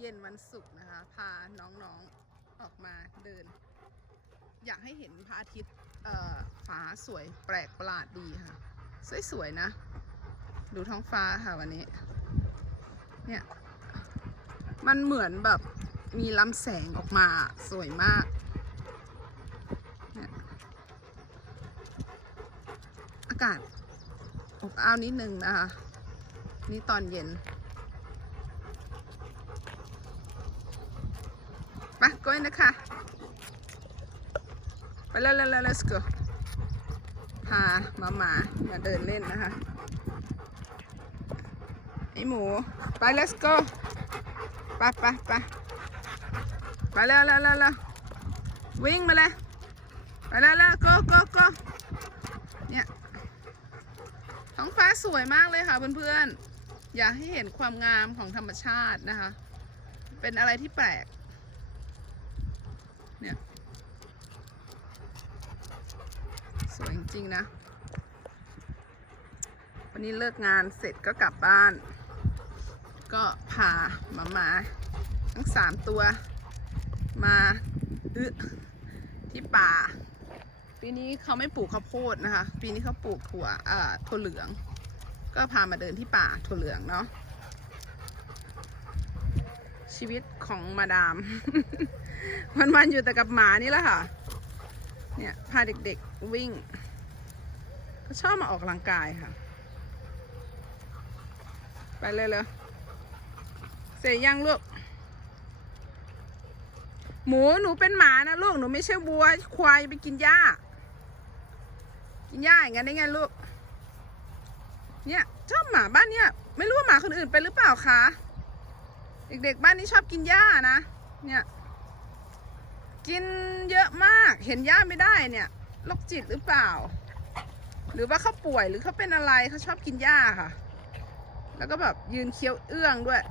เย็นวันศุกร์นะคะ พาน้องๆออกมาเดิน อยากให้เห็นพระอาทิตย์เออฟ้าสวยแปลกประหลาดดีค่ะ สวยๆนะ ดูท้องฟ้าค่ะวันนี้ เนี่ย มันเหมือนแบบมีลำแสงออกมาสวยมากเนี่ยอากาศอบอ้าวนิดนึงนะคะ นี่ตอนเย็น ไปก้อยนะคะไปเร็วๆ let's go พามาหมามาเดินเล่นนะคะไอหมู ไป let's go ไปไปไปไปเร็วเร็วเร็วเร็ววิ่งมาเลยไปเร็วเร็ว go go go เนี่ยท้องฟ้าสวยมากเลยค่ะเพื่อนๆ อยากให้เห็นความงามของธรรมชาตินะคะ เป็นอะไรที่แปลก เนี่ย สวยจริงๆนะ วันนี้เลิกงานเสร็จก็กลับบ้าน ก็พาหมาหมาทั้งสามตัว มาอึที่ป่า ปีนี้เขาไม่ปลูกข้าวโพดนะคะ ปีนี้เขาปลูกถั่วเอ่อถั่วเหลือง ก็พามาเดินที่ป่าถั่วเหลืองเนาะชีวิตของมาดาม วันๆอยู่แต่กับหมานี่แหละค่ะ เนี่ยพาเด็กๆวิ่ง ก็ชอบมาออกกำลังกายค่ะ ไปเลยเลยเสร็จยังลูก หมูหนูเป็นหมานะลูก หนูไม่ใช่วัว ควายไปกินหญ้า กินหญ้าอย่างนั้นได้ไงลูก เนี่ยชอบหมาบ้านเนี่ย ไม่รู้ว่าหมาคนอื่นเป็นหรือเปล่าคะ เด็กๆบ้านนี้ชอบกินหญ้านะ เนี่ย กินเยอะมาก เห็นหญ้าไม่ได้เนี่ยโรคจิตหรือเปล่า หรือว่าเขาป่วยหรือเขาเป็นอะไรเขาชอบกินหญ้าค่ะ แล้วก็แบบยืนเคี้ยวเอื้องด้วย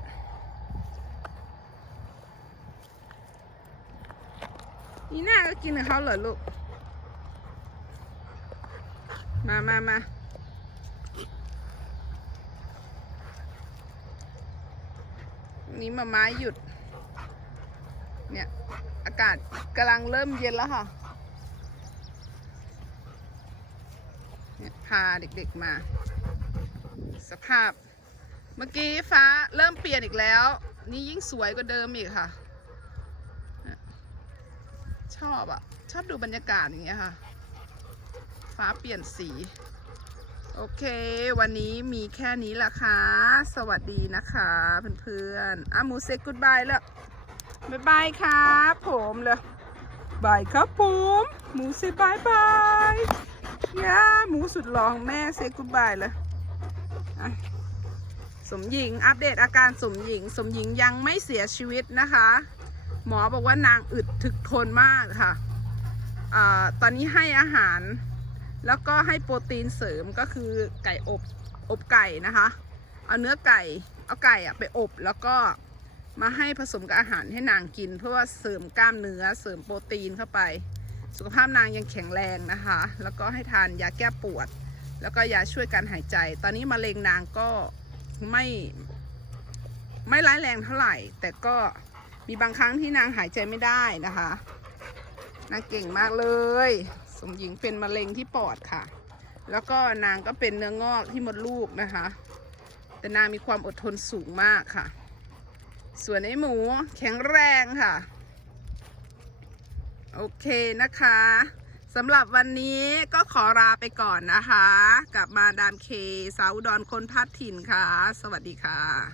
นี่หน้าก็กินกับเขาเหรอลูก มามามานนี้มาม้าหยุด เนี่ย อากาศกำลังเริ่มเย็นแล้วค่ะพาเด็กๆมา สภาพ เมื่อกี้ฟ้าเริ่มเปลี่ยนอีกแล้ว นี่ยิ่งสวยกว่าเดิมอีกค่ะ ชอบอะชอบดูบรรยากาศอย่างเงี้ยค่ะ ฟ้าเปลี่ยนสี โอเค วันนี้มีแค่นี้ละค่ะ สวัสดีนะคะเพื่อนๆอะหมูเซ็กกูดบายแล้ว บายบายครับผมเลยบายครับผม หมูเซบายบายย่าหมูสุดหล่อของแม่เซ็กกูดบายเลยสมหญิงอัปเดตอาการสมหญิง สมหญิงยังไม่เสียชีวิตนะคะ หมอบอกว่านางอึดถึกทนมากค่ะอตอนนี้ให้อาหาร แล้วก็ให้โปรตีนเสริมก็คือไก่อบอบไก่นะคะ เอาเนื้อไก่เอาไก่อะไปอบแล้วก็ มาให้ผสมกับอาหารให้นางกิน เพื่อว่าเสริมกล้ามเนื้อ เสริมโปรตีนเข้าไป สุขภาพนางยังแข็งแรงนะคะ แล้วก็ให้ทานยาแก้ปวด แล้วก็ยาช่วยการหายใจ ตอนนี้มะเร็งนางก็ไม่ไม่ร้ายแรงเท่าไหร่ แต่ก็มีบางครั้งที่นางหายใจไม่ได้นะคะนางเก่งมากเลย สมหญิงเป็นมะเร็งที่ปอดค่ะ แล้วก็นางก็เป็นเนื้องอกที่มดลูกนะคะ แต่นางมีความอดทนสูงมากค่ะ ส่วนไอ้หมูแข็งแรงค่ะ โอเคนะคะสำหรับวันนี้ก็ขอลาไปก่อนนะคะ กับมาดามเคสาวอุดรคนพัดถิ่นค่ะ สวัสดีค่ะ